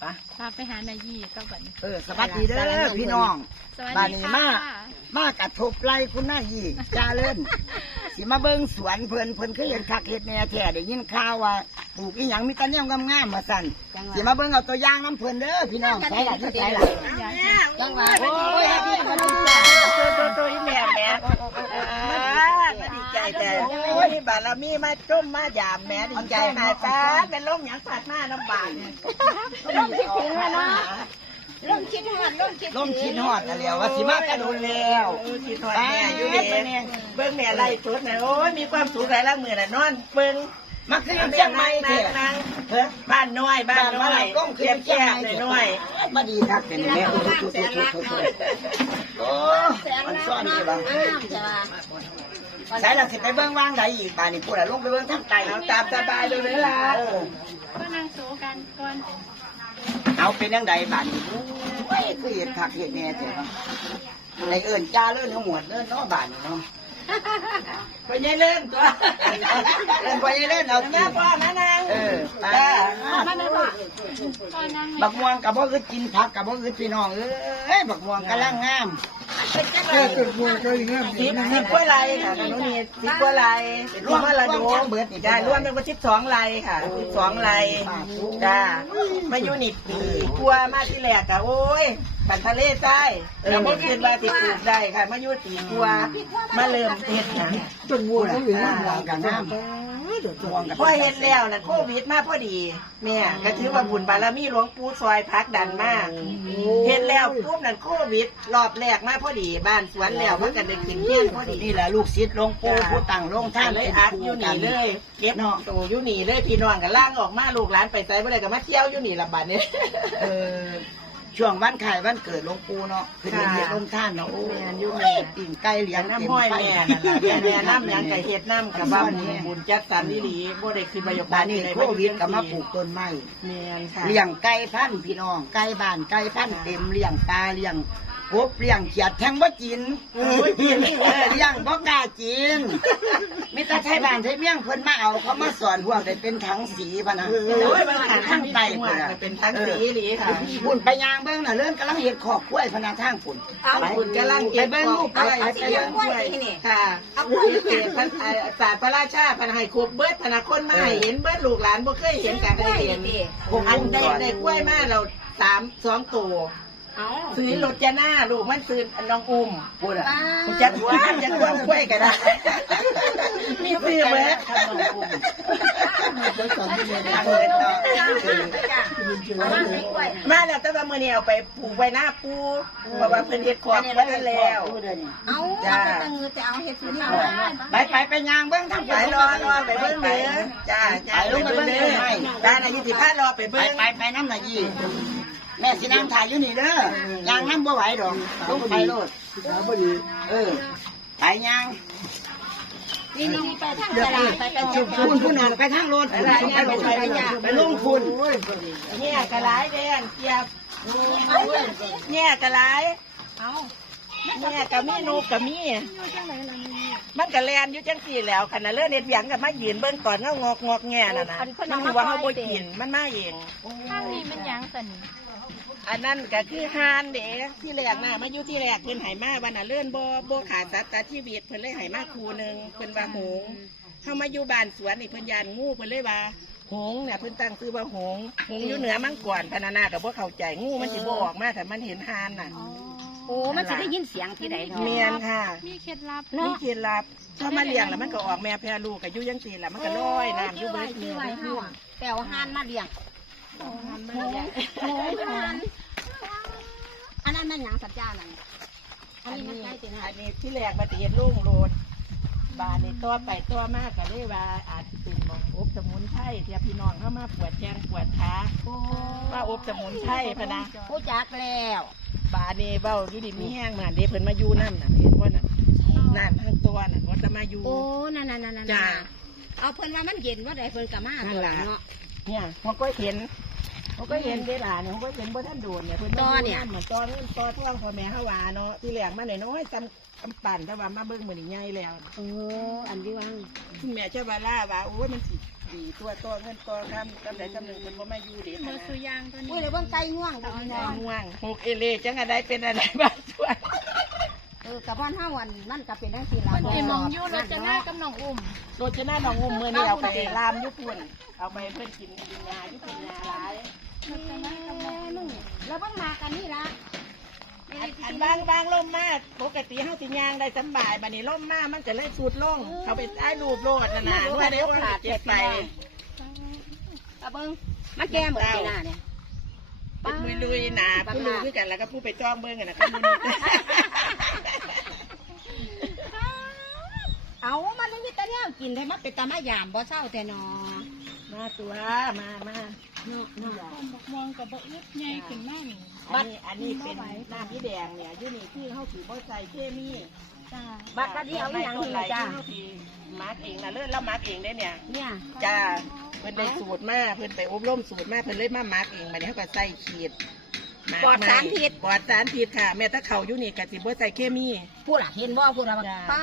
ไปพาไปหานายยี่ก็บัดนี้เออสวัสดีเด้อพี่น้อง สวัสบ้านดีนี้ค่ะมา มากระทบไล่คุณนายยี่จ้าเล่น สิมาเบิ่งสวนเพิ่นเพิ่นคือเห็นคักเห็ดแหน่แท้ได้ยินข่าวว่าปลูกอีหยังมีแตะแนวงามๆมาสั่นสิมาเบิ่งเอาตัวอย่างน้ำเพิ่นเด้อพี่น้องใช่ล่ะที่ใช่ล่ะจังหวะโอ้ยพี่มาดีใจตัวตัวตัวอีแม่แม่มาดีใจแต่โอ้ยบารมีมาจมมาหยามแม่ดีใจหายป้าเป็นลมหยังฝาดหน้าลำบากเนี่ยร่ม คิดถึงแล้วเนาะร่มคิดฮอดร่มคิดล่มคิดฮอดแล้วว่าสิมากระโดนแล้วคิดฮอดแม่อยู่เด้เบิ่งแม่ไล่สุดน่ะโอ้ยมีความสุขหลายละมื้อน่ะนอนเบิ่งมันคือเชียงใหม่เด้อบ้านน้อยบ้านน้อยก้มเคียบแค่น้อยมาดีครับเป็นแม่โอ้โอ้มันซ่อนอยู่บ่อ้าวจ้ะใช่ล่ะสิไปเบิ่งวางใดอีกบาดนี้พูดล่ะลงไปเบิ่งทางใต้เอาตามสบายเลยล่ะ ก็นั่งโซกันก่อน เอาเป็นจังไดบาดนี้โอ้ยคือเฮ็ดคักเฮ็ดแม่เจ้าในเอิ้นจ้าเลิ่นทั้งหมดเลิ่นเนาะบาดนี้เนาะไปยัยเล่นตัวเล่นไปยัยเล่นเอาแม่พ่อนะนางเออจ้ามาแม่พ่อก็นั่งบักม่วงกับบ่คือกินผักกับบ่คือพี่น้องเอ้ยบักม่วงกำลังงามเออตุ่ม่วงก็งามสิบสิบกว่าไรค่ะน้องนี่สิบกว่าไรรวมละดูเบิดนี่ได้รวมเป็นว่าสิบสองไรค่ะสิบสองไรจ้า มาอยู่นี่ปีกลัวมาที่แรกอะโอ้ยบันทะเลใต้แล้วบ่คิดว่าสิปลูกได้ค่ะ มาอยู่ตีกลัวมาเริ่มเฮ็ดหยังต้นวัวก็เหลืองม่วงกับน้ำ พอเห็นแล้วนะโควิดมาพอดีแม่ก็ถือว่าบุญบารมีหลวงปู่ซอยพักดันมากเห็นแล้วปุ๊บนั่นโควิด รอบแรกมาพอดี บ้านสวนแล้วมันก็ได้ขึ้นเยี่ยงพอดีนี่แหละลูกศิษย์หลวงปู่ผู้ตั้งโรงท่านเลยอัดอยู่นี่เลยเก็บโตอยู่นี่เลยพี่น้องกันล่างออกมาลูกหลานไปไสบ่ได้ก็มาเที่ยวอยู่นี่ละบัดนี้เออ ช่วงวันขายวันเกิดหลวงปู่เนาะคือเรียนโรงท่านเนาะโอ้ยปิ่งไก่เลี้ยงน้ำห้อยแม่นั่นล่ะแม่น้ำยังไก่เฮ็ดน้ำกับบ้านบุญจัดสรรดีๆบ่ได้คิดประโยชน์บ้านนี้โควิดก็มาปลูกต้นไม้แม่นค่ะเลี้ยงไก่พันธุ์พี่น้องไก่บ้านไก่พันธุ์เต็มเลี้ยงปลาเลี้ยง กบเลี้ยงเขียดแทงบ่กินบ่กินเออเลี้ยงบ่กล้ากินมีแต่ไทยบ้านไทยเมี่ยงเพิ่นมาเอาเขามาสอนพวกได้เป็นถังสีพะนะโอ้ยมันหันทางใต้พุ่นน่ะเป็นถังสีหลีค่ะพุ่นไปยางเบิ่งน่ะเริ่มกำลังเฮ็ดขอบกล้วยพะนะทางพุ่นเอาพุ่นกำลังไปเบิ่งลูกไปไปไปเบิ่งกล้วยค่ะเอากล้วยเฮ็ดพันไอ้ศาสตร์พระราชาพันให้ครบเบิดพะนะคนมาให้เห็นเบิดลูกหลานบ่เคยเห็นกันได้เห็นอันได้ได้กล้วยมาเราสามสองตัว เอาซื้อรถจะหน้าลูกมันซื้อน้องอุ้มพูดอะจะทว่าจะทว่ากล้วยกันได้มีซื้อเบิดมาแล้วแต่ว่ามื้อนี้เอาไปปลูกไว้หน้าปูเพราะว่าเพิ่นเฮ็ดขอบไว้แล้วเอาจ้าตั้งมือแต่เอาเฮ็ดสินี่ไปไปไปยางเบิ้งทางไปรอรอไปเบิ้งเด้อจ้าจ้าไปเบิ้งเด้อจ้านายี่สิบห้ารอไปเบิ้งไปไปน้ำนายี่ แม่สินั่งถ่ายอยู่นี่เด้อยางน้ำบ่ไหวดอกลงไปโลดเออไปยางนี่นี่ไปทางตลาดไปไปจุดคุณคุณหนไปทางรถไปลงไปลงทุนเนี่ยกระไรแดงเกียบเนี่ยกระไรเอาเนี่ยกะมีนูกะมี มันก็แลนอยู่จังสี่แล้วขณะเลื่อนเน็ดเบียงกับมายืนเบิ้งก่อนเงางอกงอกแง่น่ะนะมันคือว่าเขาบ่กินมันมาเองข้างนี้มันยังสันอันนั้นก็คือฮานเด็ที่แรกน่ะมาอยู่ที่แรกเพิ่นใหายมาวันน่ะเลื่อนบ่บ่ขาดสัตว์แต่ชีวิตเพิ่นเลยใหายมาครูหนึงเพิ่นว่าหงส์เข้ามาอยู่บ้านสวนนี่เพิ่นยานงูเพิ่นเลยว่าหงส์เนี่ยเพิ่นตั้งชื่อว่าหงส์หงส์อยู่เหนือมังกรพะนานากับบ่เข้าใจงูมันสิบ่ออกมาแต่มันเห็นฮานน่ะ โอ้มันจะได้ยินเสียงที่ใดเนาะ เมียนค่ะ มีเคล็ดลับนี่เคล็ดลับถ้ามาเลี้ยงแล้วมันก็ออกแม่แพรลูกกับยุ่ยังสีแหละมันก็ลอยน้ำอยู่เบิดที่เนื้อไว้เบิดเฮาหัวแต่เอาหานมาเลี้ยงหันมาเนี่ยโอ้ยหานอันนั้นมันหยังสัจจานั่นอัอันนนี้มันนี้ใกล้สินะอันนี้ที่แรกมาตีลุงโรด บานนี่ตัวไปตัวมากก็เลยว่าอาจจะเป็นหมองอบสมุนไพรเทียพี่น้องเข้ามาปวดแขนปวดขาโอ้ว่าอบสมุนไพรพะนะผู้จักแล้วบานนี่เบ้าอยู่ดิมีแห้งมาเด้เพิ่นมาอยู่น้ำน่ะเห็นว่าน่ะน้ำทั้งตัวน่ะว่าจะมาอยู่โอ้นั่นนั่นนั่นจ้าเอาเพิ่นว่ามันเย็นว่าใดเพิ่นก็มานั่ตันวล่ะเนาะเนี่ยมันก็เห็น มันก็เห็นเด้หลานเนี่ยมันก็เห็นบ่ท่านโดนเนี่ยเพิ่นมาอยู่ำเหมือนตอนนั้นตอนท่วงพ่อแม่เฮาว่าเนาะที่แรกมาหน่อยๆซ้ำกำปั่นแต่ว่ามาเบิ่งมื้อนี้ใหญ่แล้วโอ้อันที่ว่างคุณแม่เจ้าบาล่าว่าโอ้ยมันสิดีตัวตัวเงินตัวคำกำไรกำหนึ่งคนว่าไม่อยู่ดีมือสุยางตัวอุ้นี้ยเดี๋ยวเบิ่งไก่ง่วงกับพี่น้องง่วงหกเอเลจังอะไรเป็นอะไรบ้างช่วยเออกับบ้านห้าวันนั่นก็เป็นทั้งสี่ลาคนที่มองอยู่รถจะหน้ากับน้องอุ้มโรชนะน้องงุมมือนี่เอาไปลามยุพุนเอาไปเพื่อนกินกินยายุพุนยาร้ายรถจะหน้ากับน้อง มึงแล้วบิ่งมากันนี่ละอันบางบางล่มมากปกติเฮาสิยางได้สำบายบัดนี้ล่มมากมันจะเลยสูดลงเขาไปใต้รูปโลดนั่นน่ะด้วยเดี๋ยวขาดเจ็บไปกับเบิ่งมาแก้เหมือนปีหน้าเนี่ยเป็นลุยลุยหนาผู้รู้คือกันแล้วก็ผู้ไปจ้องเบิ้งกันนะครับเอามันไม่มีต่เนี่ยกินได้มาเป็นตามายามบ่เศร้าแต่นอ มาตัวมามาเนาะเนาะต้นบักม่วงกับบะอึดใหญ่ขึ้นมากนี่อันนี้อันนี้เป็นน้ำพี่แดงเนี่ยอยูนี่ที่เฮาถือบ่ใส่เคมีจ้าบัดกะที่เอาอหย่างนี้จ้าเฮาสิมาร์กเองนะเลิศแล้วมาร์กเองได้เนี่ยเนี่ยจ้าเพิ่นได้สูตรมาเพิ่นไปอบรมสูตรมาเพิ่นเลยมามาร์กเองบัดนี้เฮาก็ใส่ขีดมาร์กปลอดสารพิษปลอดสารพิษค่ะ แม้ถ้าเขาอยู่นี่ก็สิบ่ใส่เคมีผู้หล่ะเห็นบ่ผู้หล่ะบักจ้าป้า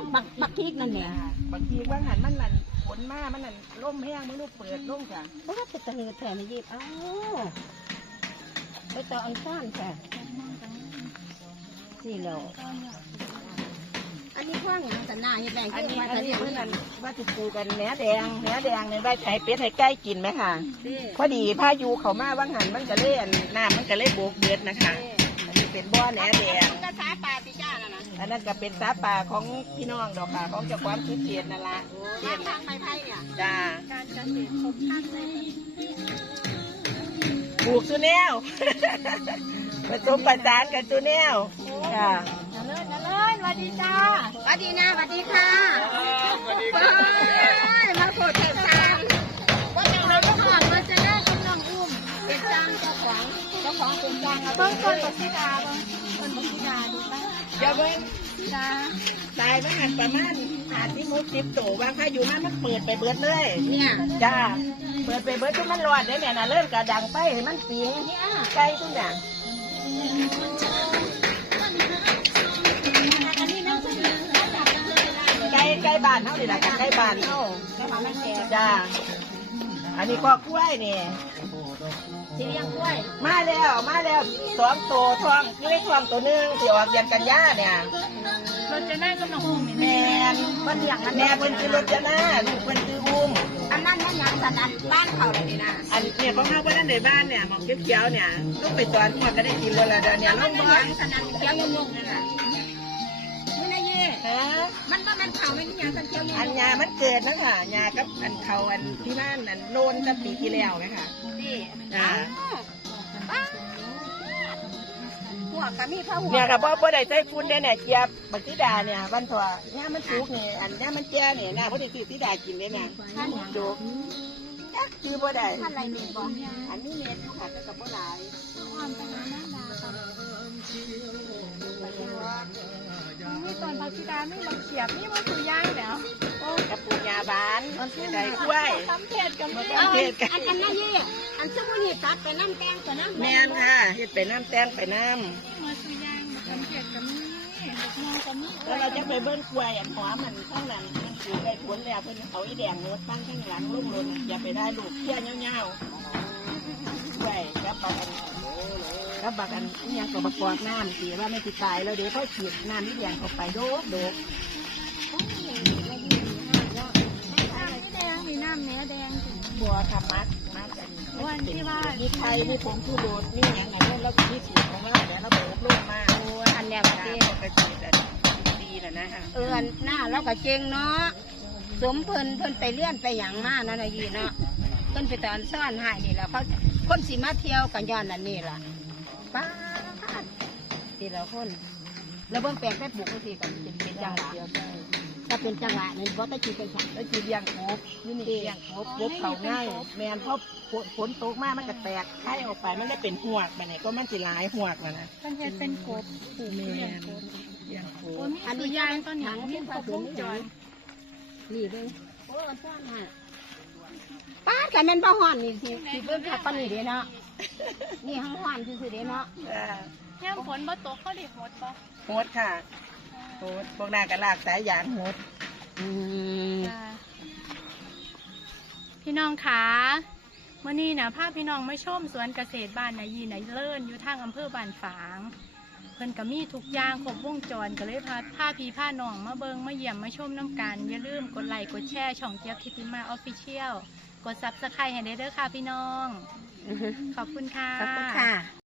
ดบักบักพริกนั่นเนี่ยบางทีว่างหันมันนั่น ฝนมามันนั่นร่มแห้งมันลูกเปิดร่มจ้ะเพราะว่าเป็นตะเนือแถมยิบเอ้าไปต่ออันซ่อนแท้สี่โลอันนี้ข้างหยังแต่หน้าเฮ็ดแดงอันเกี่ยวนี้ว่าอันแต่นี้เนี่ยเพื่อนนั่นว่าจะปลูกกันเนื้อแดงเนื้อแดงในใบไข่เป็ดให้ใกล้กินไหมค่ะ พอดีพายุเขามาว่างหันมันก็เล่นน้ำมันก็เล่โบกเบิดนะคะอันนี้เป็นบ่อเนื้อแดง อันนั้นก็เป็นสาป่าของพี่น้องดอกค่ะ ของเจ้าความคิดเขียนนั่นละทางทางไม้ไผ่เนี่ยจ้าการเกษตรครบครันเลยปลูกสุแนวผสมประสานกับสุแนวจ้านาเลิศนาเลิศสวัสดีจ้าสวัสดีนะสวัสดีค่ะสวัสดีค่ะมาโปรดเทศานว่าจังเลยก็หอดมาจะได้กับน้องอุ้มเป็นจ้างเจ้าของเจ้าของเป็นจ้างเอาเบิ้งต้นบักซีดาเบิ้งต้นบักซีดาดูป่ะ เดี๋ยวเบิ้งจ้าตายว่างหันประมาณหาที่มุกสิบตัวว่างพายุมามันเปิดไปเบิดเลย เนี่ยจ้า เปิดไปเบิดทุกมันรอดได้เนี่ยนะเริ่มกระดังไปให้มันปิงเนี่ยใกล้ทุกอย่างอันนี้น้ำส้มมาจากกันเลยใกล้ใกล้บ้านเท่านี่แหละใกล้บ้านเท่าแล้วมาแม่แก่จ้า อันนี้ก็กล้วยนี่สีเลี้ยงกล้วยมาแล้วมาแล้วสองตัวทองเล็กทองตัวหนึงที่ออกเดือนกันยาเนี่ยรถจะหน้ากับน้องอุ้มนี่แม่แม่นมันเลี้ยงมันแม่เพิ่นคือรถจนาลูกเพิ่นคืออุ้มอันนั้นมันยังสันอันบ้านเขาเลยนี่นะอันเนี่ยของเขาเพิ่นนั่นในบ้านเนี่ยหมองเขียวๆเนี่ยลูกไปตอนทอดก็ได้กินแล้วละเดี๋ยวเนี่ยมัลูนกมันบ่ยังสันอันเขียวงงๆนั่นน่ะนี่นะเย่ ฮะมันว่ามันเขาไม่ยังสันเขียวงอันงยามันเกิดนะค่ะยากับอันเขาอันที่บ้านอันโลนตั้งปีที่แล้วไหมคะๆนี่อ่าอ้าวหัวกะมีผ้าหัวเนี่ยกับพ่อพ่อได้ใส่ฟุ้นได้เนี่ยเจี๊ยบบักติดาเนี่ยวันถั่วเนี่ยมันสุกเนี่ยอันเนี่ยมันแก่เนี่ยนะพ่อได้ซื้อติดากินได้เนี่ยท่านอย่างดูจักคือบ่ได้ท่านอะไรนี่บ่อันนี้เม็ดค่ะกับบ่หลายความเป็นหน้าดาค่ะมีต้นบักซีดามีบักเขียบมีมือสุยางเดี๋ยวกับปูยาบานได้กล้วยตำเพชรกับมีเอาอันอันนั้นนี่อันสมุนี่ตัดไปน้ำแกงไปน้ำแม่นค่ะเฮ็ดไปน้ำแตงไปน้มือสุยางตำเพชรกับมีแล้วเราจะไปเบิ้ลกล้วยอันหอมมันข้างนั้นมันปลูกได้ผลแล้วเพิ่อนเอาอีแดงรถตั้งข้างหลังลูกรถอย่าไปได้ลูกเพี้ยเงาๆกล้วยกับบักอัน กับบักอันอิหยังก็บักกอกน้ำสิว่าไม่ติดตายแล้วเดี๋ยวเขาฉีดน้ำอีแดงเข้าไปโดดโดดน้ำแดงมีน้ำเนื้อแดงถึงบัวทำมัดมัดกันวันที่ว่ามีไทยมีผงชูรสมีอย่างไงแล้วก็มีสูตรของเราเดี๋ยวเราไปอบรมมาโอ้อันเนี้ยปบัดกนี้ติแต่ดีนะนะฮะเออหน้าเราก็เจงเนาะสมเพิ่นเพิ่นไปเลี้ยนไปหยังมานั่นน่ะยีเนาะเพิ่นไปตอนซ่อนให้นี่แหละเขาคนสิมาเที่ยวกันย้อนนั่นนี่ล่ะ ป้าดทีละคนแล้วเบิ่งแปลงไปปลูกก็สิกันเป็นเป็นจังหวะถ้าเป็นจังหวะนี่บ่ต้องจีเป็นฉันแล้วจีเลี้ยงกบนี่นี่เลี้ยงกบกบเขาง่ายแมนเพราะฝนตกมากมันก็แตกไข่ออกไปมันได้เป็นหวกไปไหนก็มันสิหลายหวกมานะมันจะเป็นกบผูแมนเลี้ยงกโอ้บมีสุยางตอนนี้มีครบวงจรนี่เบิ่งโอ้ซ่อนให้ ป้าดกันแม่นบ่ฮ้อนนี่สิสิเบิ่งคักปานนี้เด้เนาะนี่ห้องฮ้อนซื่อๆเด้เนาะอ่าแค่ฝนบ่ตกเขาได้หดบ่โหดค่ะโหดพวกนางก็ลากสายยางโหดอืมจ้าพี่น้องคะเมื่อนี้นะพาพี่น้องมาชมสวนเกษตรบ้านนายีนายเลิศอยู่ทางอำเภอบ้านฝาง เพิ่นก็มีทุกอย่างครบวงจรก็เลยพาพาพี่พาน้องมาเบิงมาเยี่ยมมาชมน้ำกัน อย่าลืมกดไลค์กดแชร์ช่องเจี๊ยบทิติมาออฟฟิเชียล กดซับสไครต์ให้ได้เด้อค่ะพี่น้อง ขอบคุณค่ะ ขอบคุณค่ะ